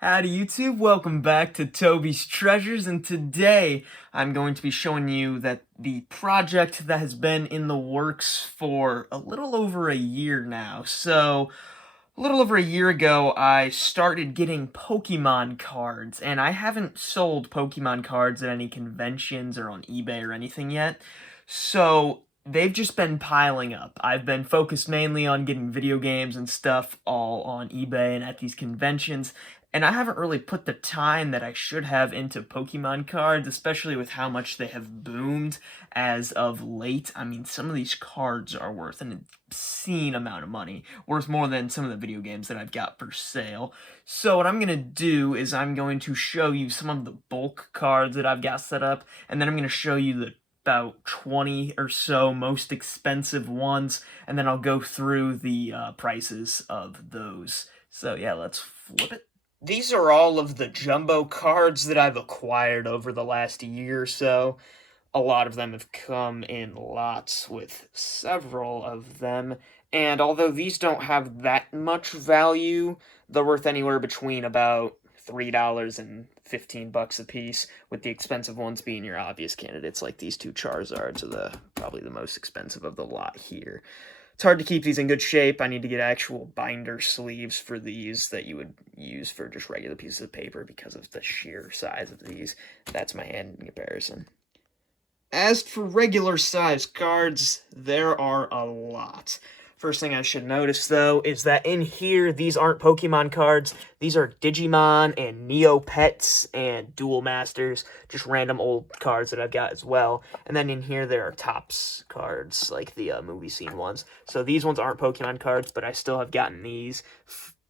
Howdy YouTube, welcome back to Tobey's Treasures, and today I'm going to be showing you that the project that has been in the works for a little over a year now. So, a little over a year ago, I started getting Pokemon cards, and I haven't sold Pokemon cards at any conventions or on eBay or anything yet. So, they've just been piling up. I've been focused mainly on getting video games and stuff all on eBay and at these conventions, and I haven't really put the time that I should have into Pokemon cards, especially with how much they have boomed as of late. I mean, some of these cards are worth an obscene amount of money, worth more than some of the video games that I've got for sale. So what I'm going to do is I'm going to show you some of the bulk cards that I've got set up, and then I'm going to show you the about 20 or so most expensive ones, and then I'll go through the prices of those. So yeah, let's flip it. These are all of the jumbo cards that I've acquired over the last year or so. A lot of them have come in lots with several of them, and although these don't have that much value, they're worth anywhere between about $3 and $15 a piece, with the expensive ones being your obvious candidates, like these two Charizards are probably the most expensive of the lot here. It's hard to keep these in good shape. I need to get actual binder sleeves for these that you would use for just regular pieces of paper because of the sheer size of these. That's my hand in comparison. As for regular size cards, there are a lot. First thing I should notice, though, is that in here, these aren't Pokemon cards. These are Digimon and Neopets and Duel Masters, just random old cards that I've got as well. And then in here, there are Topps cards, like the movie scene ones. So these ones aren't Pokemon cards, but I still have gotten these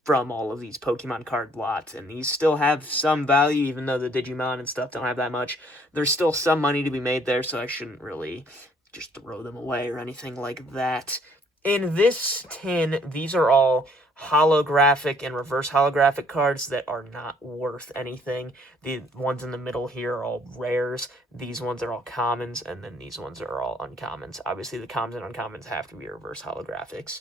from all of these Pokemon card lots, and these still have some value, even though the Digimon and stuff don't have that much. There's still some money to be made there, so I shouldn't really just throw them away or anything like that. In this tin, these are all holographic and reverse holographic cards that are not worth anything. The ones in the middle here are all rares. These ones are all commons, and then these ones are all uncommons. Obviously, the commons and uncommons have to be reverse holographics.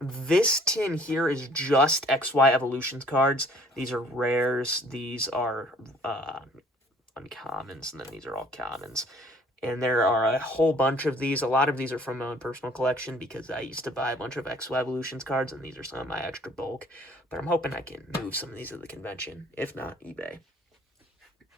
This tin here is just XY Evolutions cards. These are rares. These are uncommons, and then these are all commons. And there are a whole bunch of these. A lot of these are from my own personal collection because I used to buy a bunch of XY Evolutions cards, and these are some of my extra bulk. But I'm hoping I can move some of these at the convention, if not eBay.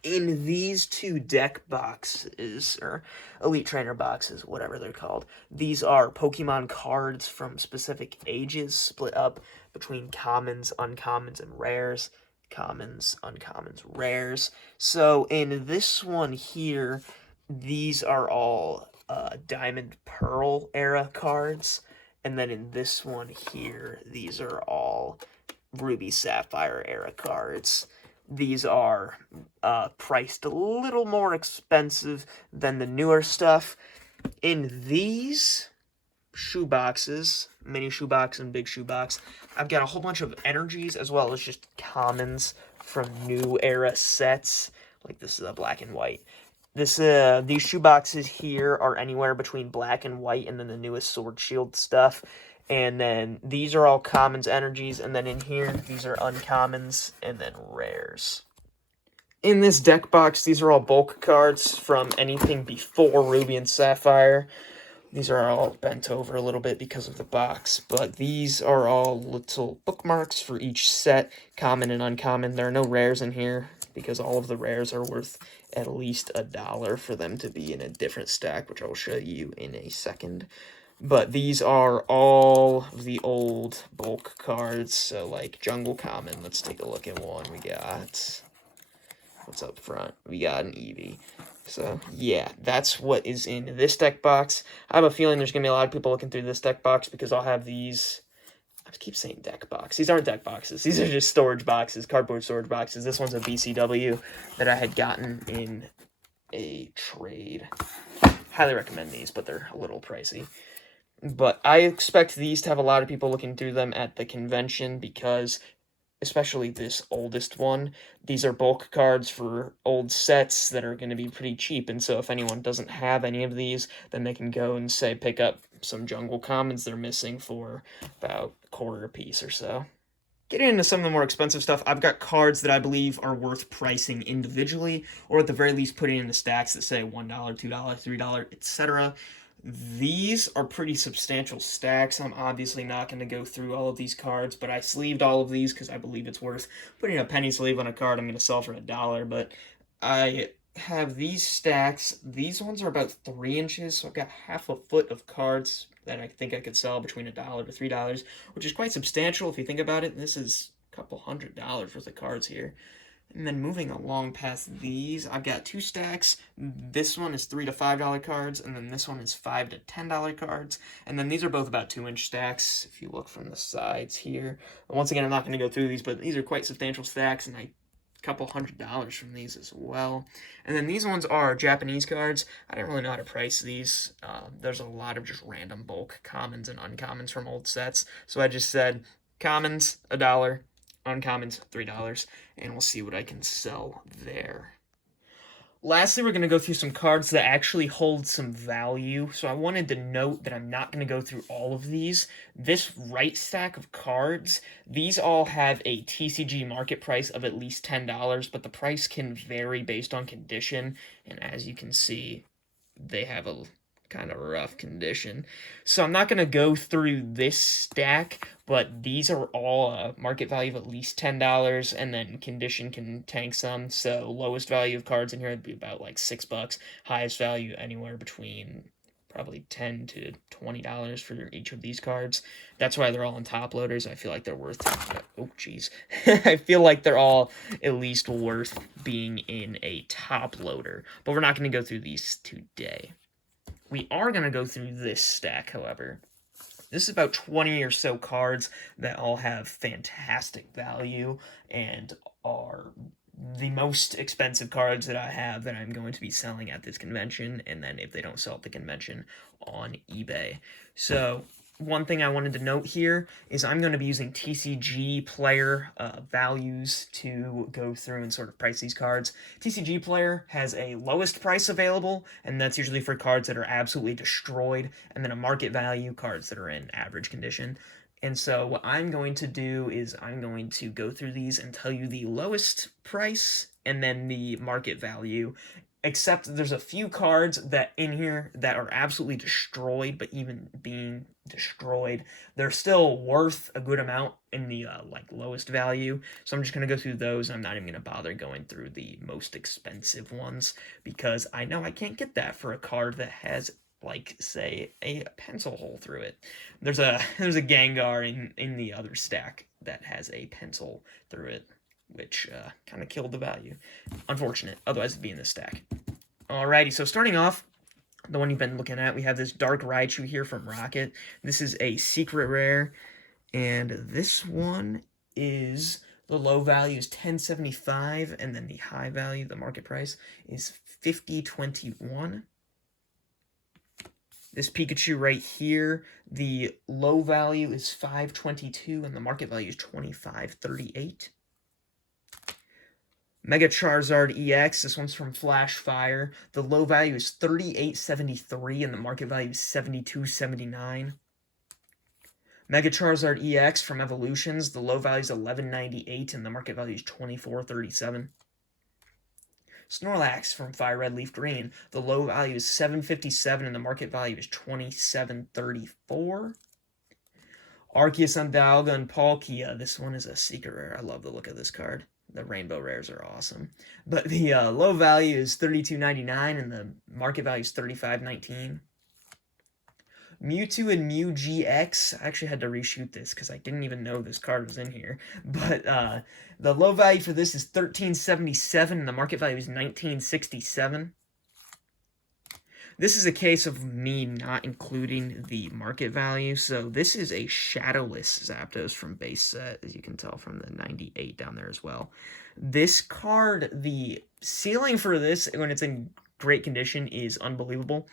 In these two deck boxes, or Elite Trainer boxes, whatever they're called, these are Pokemon cards from specific ages, split up between commons, uncommons, and rares. Commons, uncommons, rares. So in this one here, these are all Diamond Pearl era cards. And then in this one here, these are all Ruby Sapphire era cards. These are priced a little more expensive than the newer stuff. In these shoeboxes, mini shoebox and big shoebox, I've got a whole bunch of energies as well as just commons from new era sets. Like this is a black and white. These shoeboxes here are anywhere between black and white, and then the newest Sword Shield stuff. And then these are all commons energies, and then in here, these are uncommons, and then rares. In this deck box, these are all bulk cards from anything before Ruby and Sapphire. These are all bent over a little bit because of the box, but these are all little bookmarks for each set, common and uncommon. There are no rares in here because all of the rares are worth at least $1 for them to be in a different stack, which I will show you in a second. But these are all of the old bulk cards, so like Jungle Common. Let's take a look at one. We got, what's up front? We got an Eevee. So, yeah, that's what is in this deck box. I have a feeling there's going to be a lot of people looking through this deck box because I'll have these. I keep saying deck box. These aren't deck boxes. These are just storage boxes, cardboard storage boxes. This one's a BCW that I had gotten in a trade. Highly recommend these, but they're a little pricey. But I expect these to have a lot of people looking through them at the convention because, especially this oldest one, these are bulk cards for old sets that are going to be pretty cheap. And so if anyone doesn't have any of these, then they can go and, say, pick up some Jungle Commons they're missing for about $1/4 a piece or so. Getting into some of the more expensive stuff, I've got cards that I believe are worth pricing individually, or at the very least putting into stacks that say $1, $2, $3, etc. These are pretty substantial stacks. I'm obviously not going to go through all of these cards, but I sleeved all of these because I believe it's worth putting a penny sleeve on a card I'm going to sell for $1. But I have these stacks. These ones are about 3 inches, so I've got half a foot of cards that I think I could sell between $1 to $3, which is quite substantial if you think about it. This is a couple $100 worth of cards here. And then moving along past these, I've got 2 stacks. This one is $3 to $5 cards, and then this one is $5 to $10 cards. And then these are both about 2-inch stacks, if you look from the sides here. Once again, I'm not going to go through these, but these are quite substantial stacks, and couple $100 from these as well. And then these ones are Japanese cards. I didn't really know how to price these. There's a lot of just random bulk commons and uncommons from old sets. So I just said commons, $1, uncommons, $3, and we'll see what I can sell there. Lastly, we're going to go through some cards that actually hold some value. So I wanted to note that I'm not going to go through all of these. This right stack of cards, these all have a TCG market price of at least $10, but the price can vary based on condition. And as you can see, they have a kind of rough condition. So I'm not going to go through this stack, but these are all market value of at least $10, and then condition can tank some. So lowest value of cards in here would be about like $6. Highest value anywhere between probably $10 to $20 for each of these cards. That's why they're all in top loaders. I feel like they're worth, oh geez. I feel like they're all at least worth being in a top loader, but we're not going to go through these today. We are going to go through this stack, however. This is about 20 or so cards that all have fantastic value and are the most expensive cards that I have that I'm going to be selling at this convention, and then if they don't sell at the convention, on eBay. So one thing I wanted to note here is I'm going to be using TCGPlayer values to go through and sort of price these cards. TCGPlayer has a lowest price available, and that's usually for cards that are absolutely destroyed, and then a market value, cards that are in average condition. And so what I'm going to do is I'm going to go through these and tell you the lowest price and then the market value, except there's a few cards that in here that are absolutely destroyed, but even being destroyed, they're still worth a good amount in the like lowest value. So I'm just going to go through those. I'm not even going to bother going through the most expensive ones because I know I can't get that for a card that has, like, say, a pencil hole through it. There's a Gengar in the other stack that has a pencil through it, which kind of killed the value. Unfortunate. Otherwise, it'd be in this stack. Alrighty, so starting off, the one you've been looking at, we have this Dark Raichu here from Rocket. This is a secret rare, and this one is, the low value is $10.75, and then the high value, the market price, is $50.21. This Pikachu right here, the low value is $5.22, and the market value is $25.38. Mega Charizard EX, this one's from Flash Fire. The low value is $38.73, and the market value is $72.79. Mega Charizard EX from Evolutions, the low value is $11.98, and the market value is $24.37. Snorlax from Fire Red Leaf Green, the low value is $7.57, and the market value is $27.34. Arceus and Dialga and Palkia, this one is a secret rare. I love the look of this card. The rainbow rares are awesome. But the low value is $32.99, and the market value is $35.19. Mewtwo and Mew GX, I actually had to reshoot this because I didn't even know this card was in here. But the low value for this is $13.77, and the market value is $19.67. This is a case of me not including the market value. So this is a Shadowless Zapdos from base set, as you can tell from the 98 down there as well. This card, the ceiling for this, when it's in great condition, is unbelievable.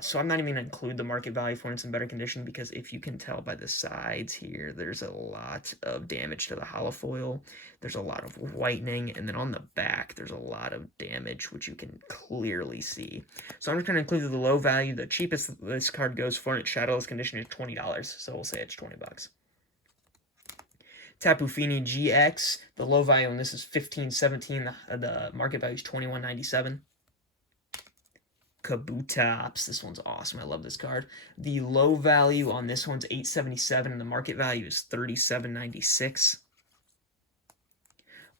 So I'm not even going to include the market value for when it's in better condition, because if you can tell by the sides here, there's a lot of damage to the holofoil. There's a lot of whitening, and then on the back, there's a lot of damage, which you can clearly see. So I'm just going to include the low value. The cheapest this card goes for in its shadowless condition is $20, so we'll say it's $20. Tapu Fini GX. The low value on this is $15.17. The market value is $21.97. Kabutops. This one's awesome. I love this card. The low value on this one's $8.77, and the market value is $37.96.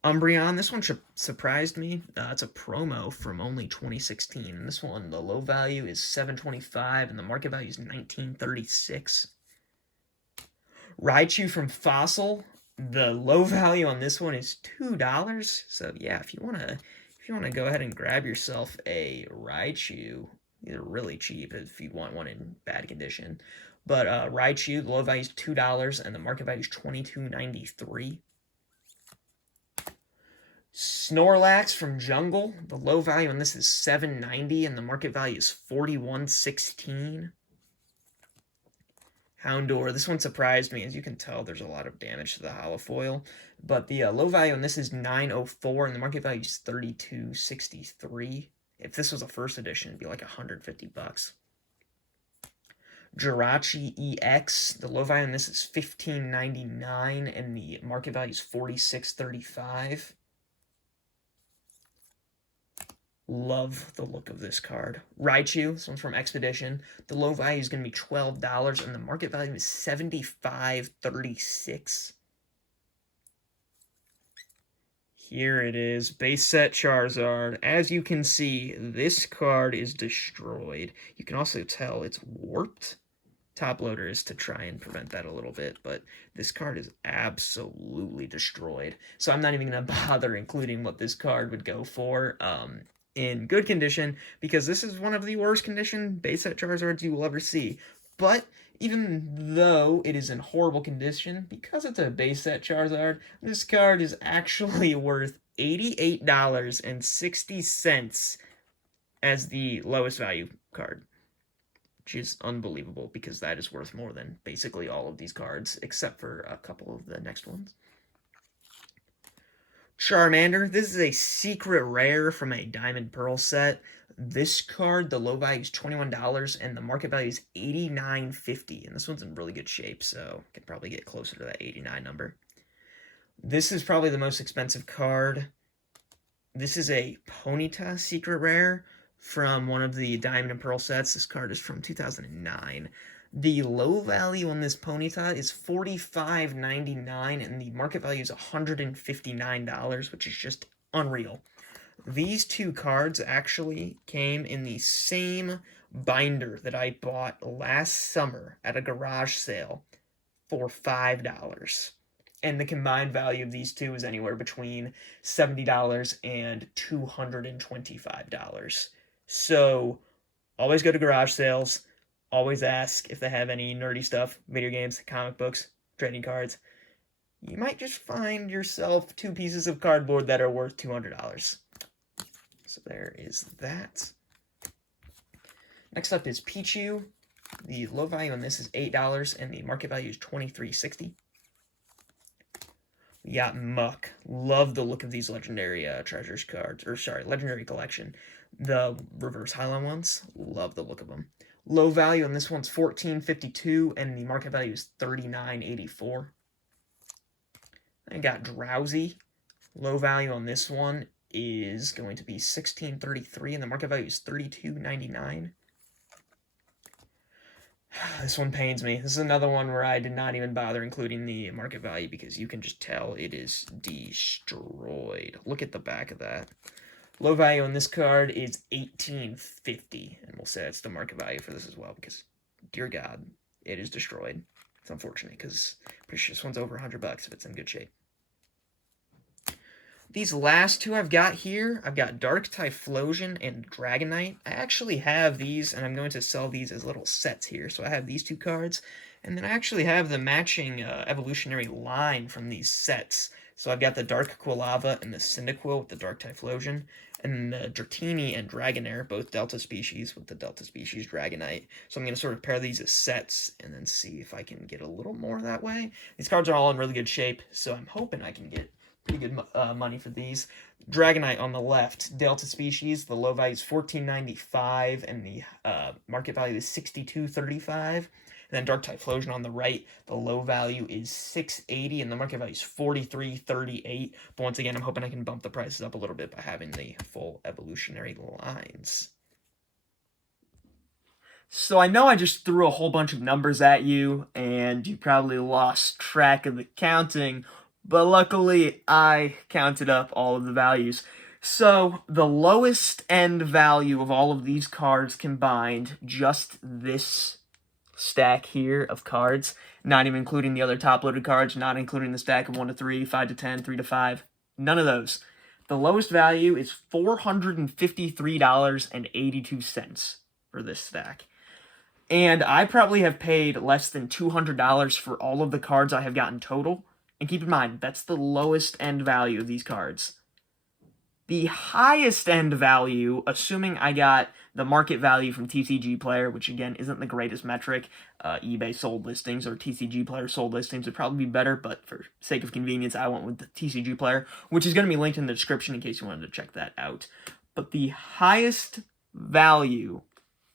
Umbreon. This one surprised me. It's a promo from only 2016. This one, the low value is $7.25, and the market value is $19.36. Raichu from Fossil. The low value on this one is $2. So yeah, if you wanna go ahead and grab yourself a Raichu, these are really cheap if you want one in bad condition. But Raichu, the low value is $2, and the market value is $22.93. Snorlax from Jungle. The low value on this is $7.90, and the market value is $41.16. Houndour. This one surprised me. As you can tell, there's a lot of damage to the holofoil. But the low value on this is $9.04, and the market value is $32.63. If this was a first edition, it'd be like $150. Jirachi EX. The low value on this is $15.99, and the market value is $46.35. Love the look of this card. Raichu, this one's from Expedition. The low value is going to be $12, and the market value is $75.36. Here it is, base set Charizard. As you can see, this card is destroyed. You can also tell it's warped. Top loader is to try and prevent that a little bit, but this card is absolutely destroyed. So I'm not even going to bother including what this card would go for. In good condition, because this is one of the worst condition base set Charizards you will ever see. But even though it is in horrible condition, because it's a base set Charizard, this card is actually worth $88.60 as the lowest value card, which is unbelievable because that is worth more than basically all of these cards, except for a couple of the next ones. Charmander. This is a secret rare from a Diamond Pearl set. This card, the low value is $21, and the market value is $89.50. And this one's in really good shape, so I can probably get closer to that 89 number. This is probably the most expensive card. This is a Ponyta secret rare from one of the Diamond and Pearl sets. This card is from 2009. The low value on this Ponyta is $45.99, and the market value is $159, which is just unreal. These two cards actually came in the same binder that I bought last summer at a garage sale for $5. And the combined value of these two is anywhere between $70 and $225. So always go to garage sales. Always ask if they have any nerdy stuff, video games, comic books, trading cards. You might just find yourself two pieces of cardboard that are worth $200. So there is that. Next up is Pichu. The low value on this is $8, and the market value is $23.60. We got Muck. Love the look of these legendary treasures cards, or sorry, legendary collection. The reverse Highline ones, love the look of them. Low value on this one's $14.52, and the market value is $39.84. I got Drowsy. Low value on this one is going to be $16.33, and the market value is $32.99. This one pains me. This is another one where I did not even bother including the market value because you can just tell it is destroyed. Look at the back of that. Low value on this card is $18.50, and we'll say that's the market value for this as well because, dear God, it is destroyed. It's unfortunate because I'm pretty sure this one's over $100 if it's in good shape. These last two I've got here, I've got Dark Typhlosion and Dragonite. I actually have these, and I'm going to sell these as little sets here. So I have these two cards, and then I actually have the matching evolutionary line from these sets. So I've got the Dark Quilava and the Cyndaquil with the Dark Typhlosion, and the Dratini and Dragonair, both Delta species with the Delta species Dragonite. So I'm going to sort of pair these as sets and then see if I can get a little more that way. These cards are all in really good shape, so I'm hoping I can get pretty good money for these. Dragonite on the left, Delta species. The low value is $14.95, and the market value is $62.35. then Dark Typhlosion on the right, the low value is $6.80 and the market value is $43.38. But once again, I'm hoping I can bump the prices up a little bit by having the full evolutionary lines. So I know I just threw a whole bunch of numbers at you, and you probably lost track of the counting, but luckily I counted up all of the values. So the lowest end value of all of these cards combined, just this stack here of cards, not even including the other top-loaded cards, not including the stack of 1 to 3, 5 to 10, 3 to 5, none of those. The lowest value is $453.82 for this stack. And I probably have paid less than $200 for all of the cards I have gotten total. And keep in mind, that's the lowest end value of these cards. The highest end value, assuming I got the market value from TCGPlayer, which again isn't the greatest metric, eBay sold listings or TCGPlayer sold listings would probably be better, but for sake of convenience, I went with the TCGPlayer, which is going to be linked in the description in case you wanted to check that out. But the highest value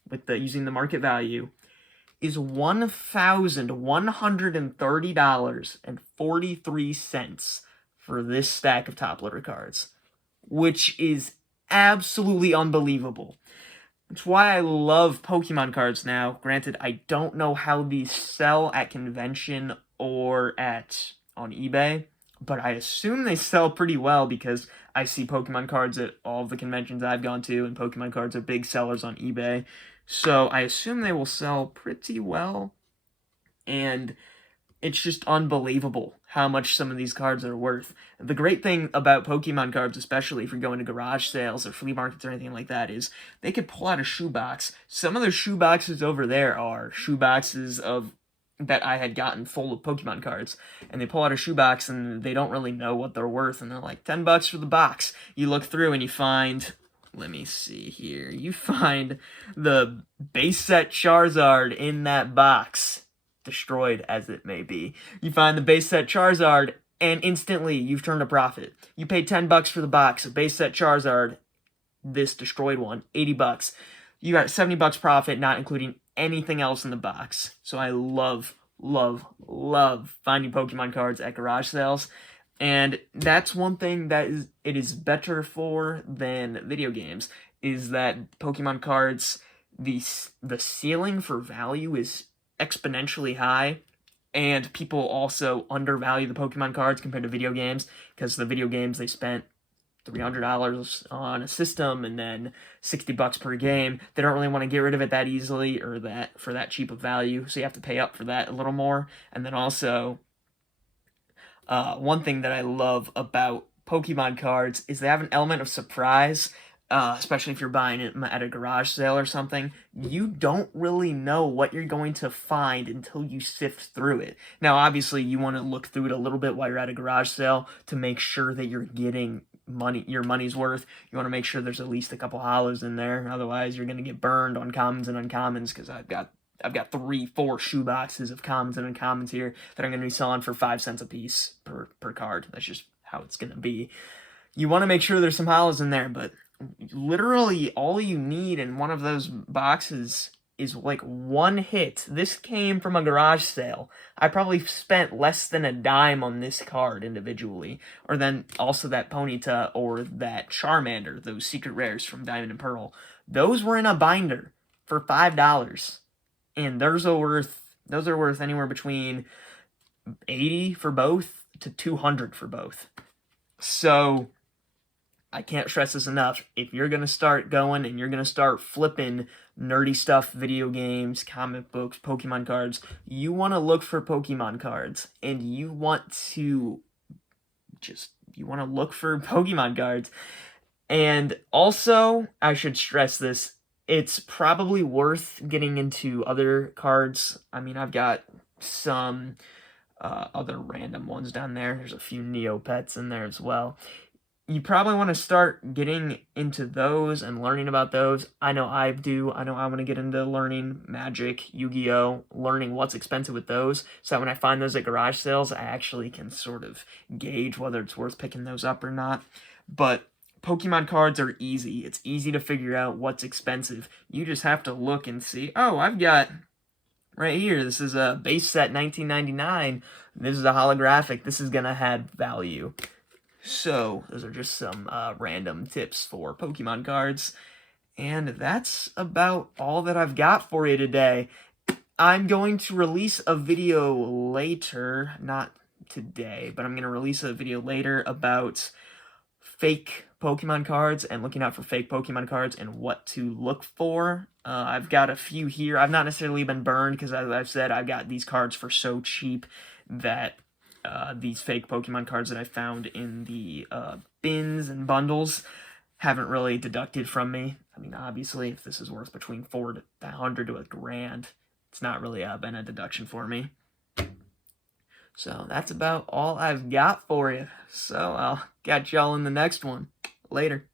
with using the market value is $1,130.43 for this stack of top-loader cards, which is absolutely unbelievable. That's why I love Pokemon cards now. Granted, I don't know how these sell at convention or on eBay, but I assume they sell pretty well because I see Pokemon cards at all of the conventions I've gone to, and Pokemon cards are big sellers on eBay. So I assume they will sell pretty well, and it's just unbelievable how much some of these cards are worth. The great thing about Pokemon cards, especially if you're going to garage sales or flea markets or anything like that, is they could pull out a shoebox. Some of the shoeboxes over there are shoeboxes that I had gotten full of Pokemon cards, and they pull out a shoebox and they don't really know what they're worth, and they're like, $10 for the box. You look through and you find, let me see here, you find the base set Charizard in that box, destroyed as it may be. You find the base set Charizard, and instantly you've turned a profit. You paid $10 for the box, a base set Charizard, this destroyed one, $80. You got $70 profit, not including anything else in the box. So I love, love, love finding Pokemon cards at garage sales. And that's one thing that it is better for than video games, is that Pokemon cards, the ceiling for value is exponentially high, and people also undervalue the Pokemon cards compared to video games, because the video games, they spent $300 on a system and then $60 per game. They don't really want to get rid of it that easily or that for that cheap of value, so you have to pay up for that a little more. And then also, one thing that I love about Pokemon cards is they have an element of surprise, especially if you're buying it at a garage sale or something. You don't really know what you're going to find until you sift through it. Now, obviously, you want to look through it a little bit while you're at a garage sale to make sure that you're getting your money's worth. You want to make sure there's at least a couple hollows in there. Otherwise, you're going to get burned on commons and uncommons, because I've got 3-4 shoe boxes of commons and uncommons here that I'm going to be selling for 5 cents a piece per card. That's just how it's going to be. You want to make sure there's some hollows in there, but literally all you need in one of those boxes is like one hit. This came from a garage sale. I probably spent less than a dime on this card individually. Or then also that Ponyta or that Charmander, those secret rares from Diamond and Pearl. Those were in a binder for $5. And those are worth anywhere between $80 for both to $200 for both. So I can't stress this enough. If you're going to start going and you're going to start flipping nerdy stuff, video games, comic books, Pokemon cards, you want to look for Pokemon cards. And you want to look for Pokemon cards. And also, I should stress this, it's probably worth getting into other cards. I mean, I've got some other random ones down there. There's a few Neopets in there as well. You probably want to start getting into those and learning about those. I know I do. I know I want to get into learning Magic, Yu-Gi-Oh!, learning what's expensive with those, so that when I find those at garage sales, I actually can sort of gauge whether it's worth picking those up or not. But Pokemon cards are easy. It's easy to figure out what's expensive. You just have to look and see, oh, I've got right here. This is a base set 1999. This is a holographic. This is gonna have value. So those are just some random tips for Pokemon cards. And that's about all that I've got for you today. I'm going to release a video later, not today, but I'm going to release a video later about fake Pokemon cards and looking out for fake Pokemon cards and what to look for. I've got a few here. I've not necessarily been burned because, as I've said, I've got these cards for so cheap that these fake Pokemon cards that I found in the bins and bundles haven't really deducted from me. I mean, obviously, if this is worth between $400 to $1,000, it's not really been a deduction for me. So that's about all I've got for you. So I'll catch y'all in the next one. Later.